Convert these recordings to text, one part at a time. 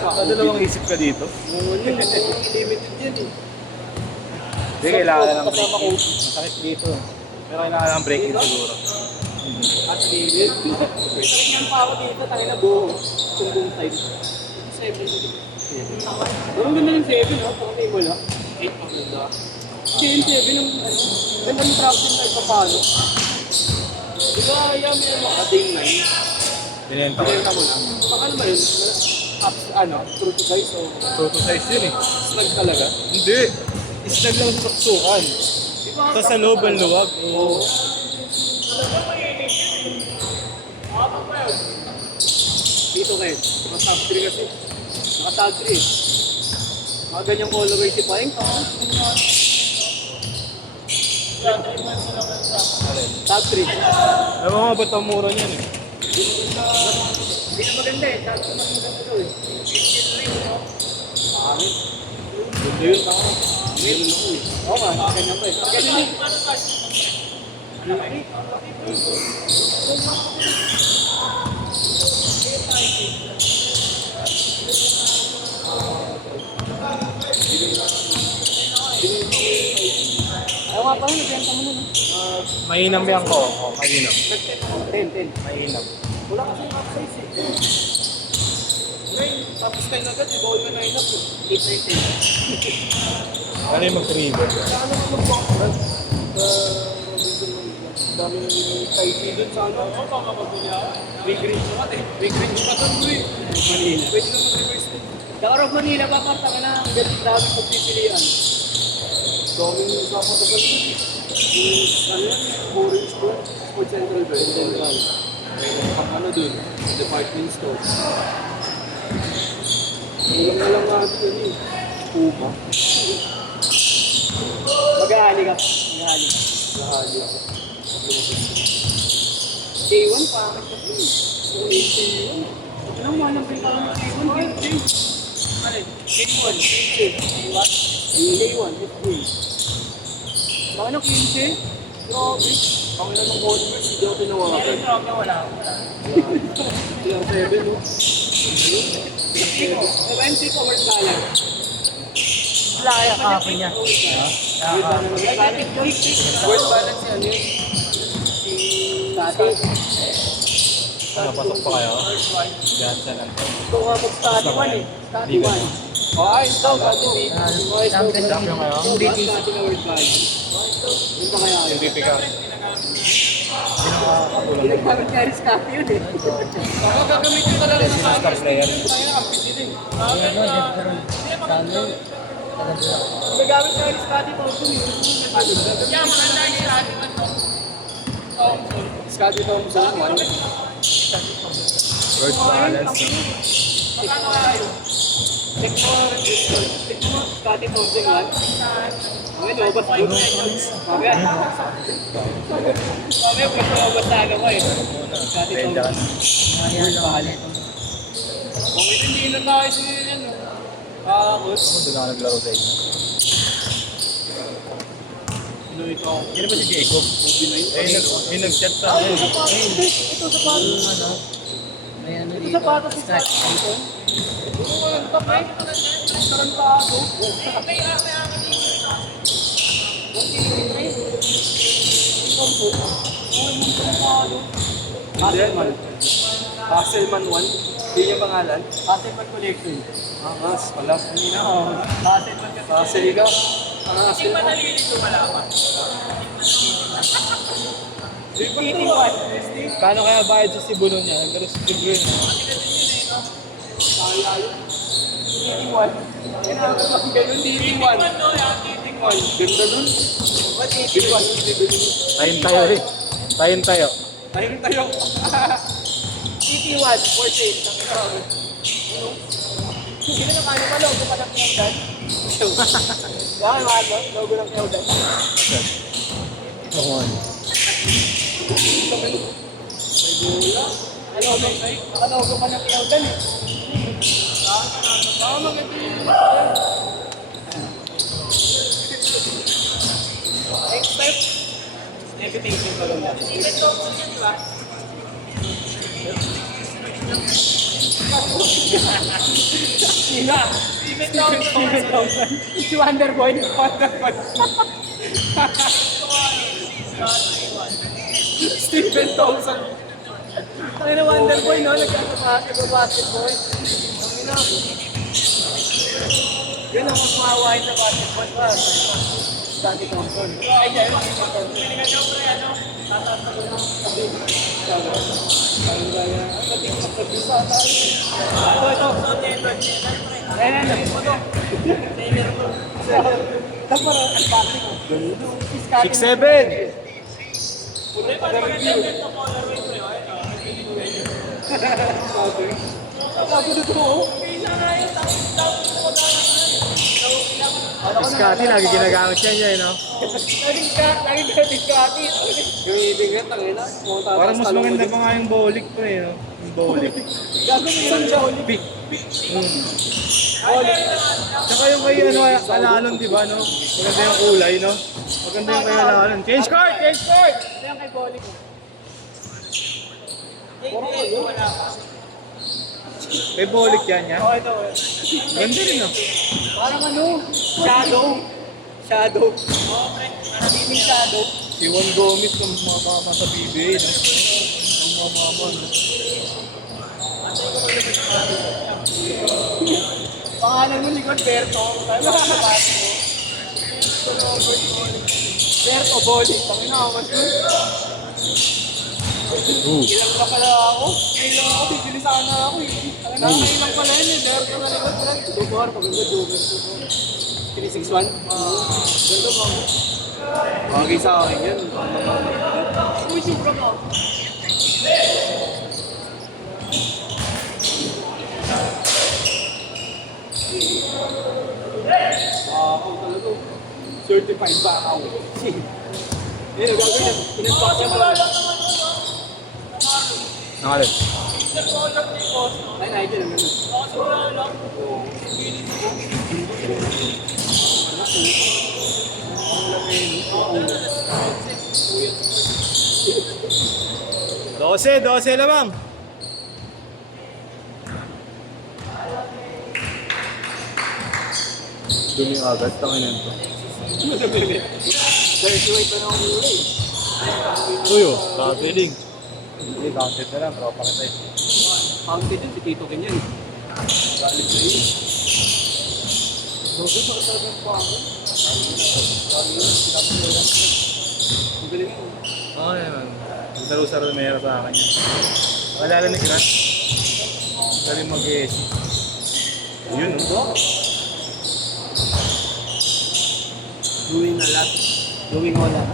Dalawang isip ka dito. Limited yan eh. Hindi, kailangan ng break-in. Masakit dito. Pero kailangan ng break-in siguro. At limit. Tingnan pa ako dito, tayo na buo. Tumbong side. 7. Ang ganda ng 7, no? Pakatay mo na. 8 ang ganda. Kasi yung 7, ang ganda ng traction na ito paano. Di ba, yan may makating 9. Binenta ko. Binenta mo na. Paano ba yun? True to size o? True to size yun eh. Snag talaga? Hindi. Isnag lang sa taksukan. Tapos sa loob ang luwag. Oo. Dito kayo. Naka-top 3 kasi. Naka-top 3 eh. Mga ganyang colorway si Paeng. Top 3. Alam mo nga ba't ang mura niyan eh? Hindi na maganda eh. Top 3 maganda ito eh. Amin. Ganda yun. Amin. Oo nga. Ganyan ba eh. Ganyan eh. Ayaw nga pala, nagbenta mo na no? Mainam yan ko. O, mainam. 10. Mainam. Wala kasi yung upsize eh. Ngayon, tapos kayo agad, i-ball ka na inap eh. 8-9-10. Ano yung mag-trigger? Ano ka mag-background? Daming kaisi dun sa ano. Big range naman eh. Big range pa doon bro eh. Manila. Pwede na mag-reverse eh. Dakar of Manila, paparta ka na. Ang daming pagpipilian. Daming dapat sa pagpipilian. Ano yan? Orange doon. Sport Central ba? Central. Pag ano dun? Department store. Walang nga dun eh. Puma. Mag-ahali ka. Mag-ahali ako. K1 pa ako siya. K1. Anong walang pinakaroon ng K1? Alin? K1. K1. Baka na 15? Grabe. Ang ilan ng Converse, hindi ako tinawagan. Wala. Ilang 7, no? MC ko, word balance. Wala kaya kahapon niya. Word balance yan eh. Dati. Napasok pa kayo? Diyan siya lang. Ito nga mag-study 1 eh. Study 1. Ayos daw, bago. Ayos daw. Champion kayo? Study na word balance. Yun pa kaya yun? MVP ka. Pinagkamit nga rin Scotty yun eh. Ako gagamitin ko lang ng Star player. Kaya kapit din. Ano, Talo. Gagamit nga rin Scotty mo. Yeah, maganda yung Scotty man to. Scotty Thompson 1. Word balance. Magkano kaya yun? Check mo Scotty Thompson 1. Mamaya lumabas good. Mamaya pag lumabas na agad mo eh. Scotty Thompson. Ayan, bakali. Okay, hindi na tayo sila yan. Kakakot. Doon ako naglaro sa inyo. Ano ikaw? Sino ba si Jacob? May nag-chat sa akin. Ito sa pato. Ano? May ano Ito dito. sa pato si Scotch. Scotty. Ito ang tapay. Tarantado. Hasselman. Hasselman 1. Hindi niya pangalan. Hasselman Collection. Angas. Wala. Hindi na ako. Hasselman kasi. Hassel ka. Hindi ba nalilito pala ako? Kano kaya bayad sa Cebu nun niya? Pero sa Cebu yun. Kaya yun. DT1. Ganun DT1. Ganda nun. DT1. Tayin tayo eh. Tayin tayo. Tayo tayo. DT1. 14. Hindi na kanya pa logo pa ng Kyodan. Yan, ano? Logo ng Kyodan. Come on. May bola. Nakalogo pa ng Kyodan eh. Maganda yun. Next step. Everything maganda. Ina! Steven Thompson. Si Wonderboy. Wonderboy. Steven Thompson. Tayo na Wonderboy, no? Nagkakabasketball. Ang ina. Yun ang mas mahawain sa basketball pa. Dati Thompson. Ay, siya yun. Pinigan niyo, pre, ano? Tataas ako ng sabi. Ang gaya. Ang gating mag-produce ata. Ito. Ayan, ito. Tapos ang bakit mo. 6'7". Si Scotty, lagi ginagamit yan, no? Laging ka Scotty. Gamitin ka, tangina. Parang mas maganda pa nga yung bowling ko, no? Yung bowling. Gagawin yung bowling. Big. Tsaka yung kay Alalon, di ba, no? Maganda yung kulay, no? Maganda yung kay Alalon. Change court! Change court! Ano yung kay bowling ko? May bowling yan, yan. Oh, ito. Ganda rin, no? Parang ano? Shadow. Shadow. Maraming shadow. Si Juan Gomez ng mga mama sa PBA, no? Ang mga mama, no? Pangalan mo likod, Berto. Berto, bowling. Pangina ako, mas good. Ilang pa pala ako. Ilang ako, bibili sana ako eh. Ilang pala yun eh. Berto na likod. Dubor, paganda, Dubor. 361? Ganda ba? Bagay sa akin yan. Uy, sobra ka. Ako talaga. Certified ba ako? Hindi, nagagawin yan. Pinag-box yan pala. Nangalit. Ay, nakikita naman. Dose lamang. Dumi agad, tangin to. Dahil suway pa na ako muli. Uyo, traveling. Hindi, counted na lang, tropa kita eh. Counted yun, si Tito Kenyan. Galit na yun. Doon sa kasalagan pa ako. Ang galing yun. Oo naman. Laro sa Romero sa akin yan. Malala ni Krat. Galing mag-ES. Yun, no? Doing a lot. Doing all that.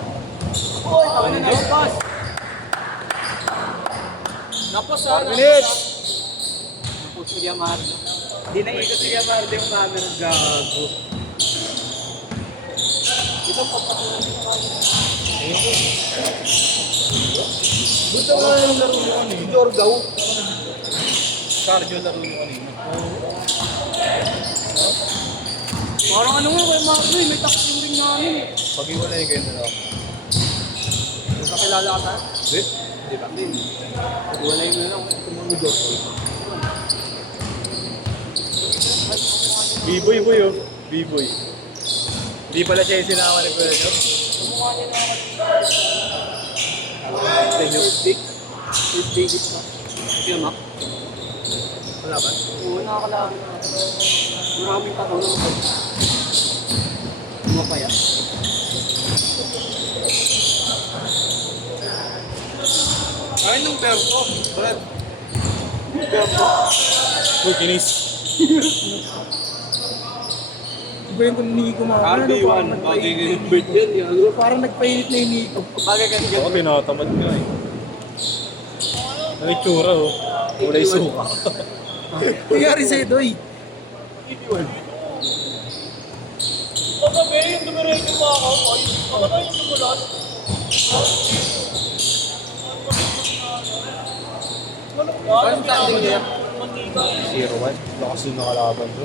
Uy, tama na napos. Napos ha. 4 minutes! Napos si Gamardo. Hindi na ikot si Gamardo yung camera. Gago. Ito papatunan si Gamardo. Buta nga yung laro mo kanina. Jorgaw. Cardio laro mo kanina. Parang ano nga kay Mardo eh. May taksim rin namin eh. Pag-iwalay kayo na lang. Nakilala ka sa? Hindi? Hindi ba? Hindi. Wala yun na lang. Tumulong Jorgaw. B-boy boy oh. B-boy. Di pala siya yung sinama ni Kuya Jo. Tumukha niya na ako. Big. Big bigit pa. Ito yung Mac. Wala ba? Oo, nakakalaman na. Maraming tataw na ako. Mapaya. Ay, nung Berto. Brad. Berto. Uy, kinis. Iba yung kung Nico mga RB1. Bagay yung bird yan. Parang nagpainit na yung Nico. Bagay kasi Ako tinatamad nga eh. Ang itsura oh. Kulay suka. Nangyari sa'yo, Doy. Pagkabi, yung dumiretso pa ako. Pagkabi yung dumulas. Anong standing niya? 0-1. Lakas yung nakalaban bro.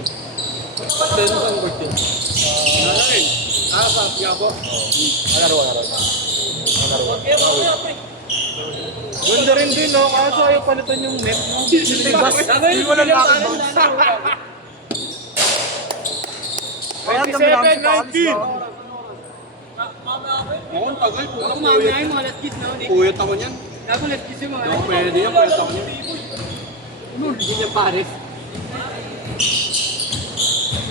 Pagkabi ang bird yun. Ano rin? Sa Tiago? Alaro. Ganda rin din no. Kaso ayaw palitan yung net. Hindi mo na nakakabang. yan, kami lang si 27, Palis. 19. Oo, ang tagal. Ako mamaya yung mga last kiss na. Puyot ako niyan. Gago last kiss yung mga. Oo, pwede yan. Puyot ako niyan. Hindi niya pares.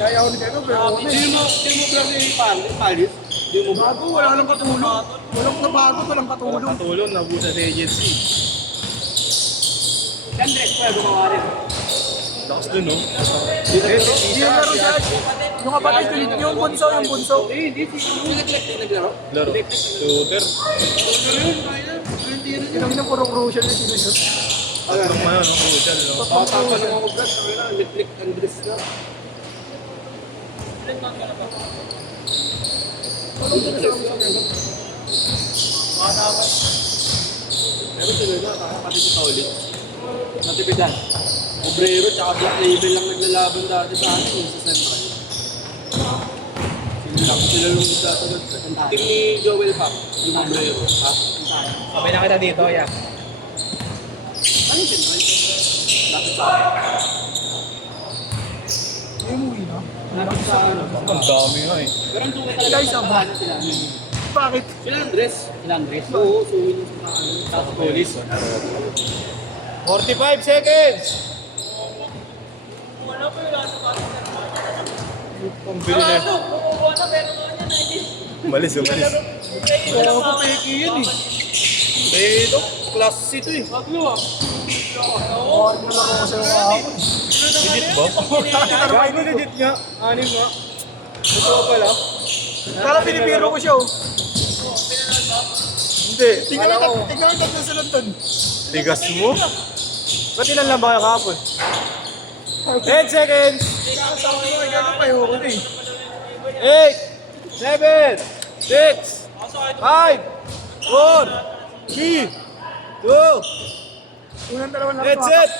Kaya ako ni Kego, pero ako na eh. Hindi mo vlog ni Paris? Hindi mo vlog? Bago, wala nang katulong. Walang nabago, walang katulong. Patulong, nabusa sa agency. Yan, dress ko yung gumawa rin. Lakas dun, no? Hindi na laro siya. Yung kapatid, yung bunso, yung bunso. Hindi. Naglaro? Laro. Shooter. Yung na puro crucial yung sinusot. Tatlong mayon, no? Crucial, no? Tapa lang ako vlog. Lit-lit ang dress na. Pero tuloy na, kapatid ito ulit. Natipidan. Obrero tsaka Black Label lang naglalaban dati sa akin, yung sa Central. Sila lumod dati doon. Team ni Joel pa, yung Obrero. Ha? Sabay na kita dito, ya. Ano yung Central? Lapit sa akin. Yung umuwi na. Lapit sa ano. Ang dami nga, eh. Pero ang suwi talaga Guys, sa ang tahanan sila. Bakit? Sila ang dress. Sila ang dress? Oo, suwi ng sa tahanan. Tapos police. 45 seconds! Pambili na yun. Umalis. Oo, papeki yun eh. Eh, ito, class C ito eh. Oo, na lang ako sa mga hapon. Legit ba? Gago, legit nga. Anim nga. Totoo pala. Kala pinipiro ko siya oh. Hindi. Tingnan mo tatlo sa London. Tigas mo? Ba't ilan lang ba kayo kahapon? 10 seconds! Kasama ko yung gagapay ko na eh. 8, 7, 6, 5, 4, 3, 2, Unang dalawa lang. that's it!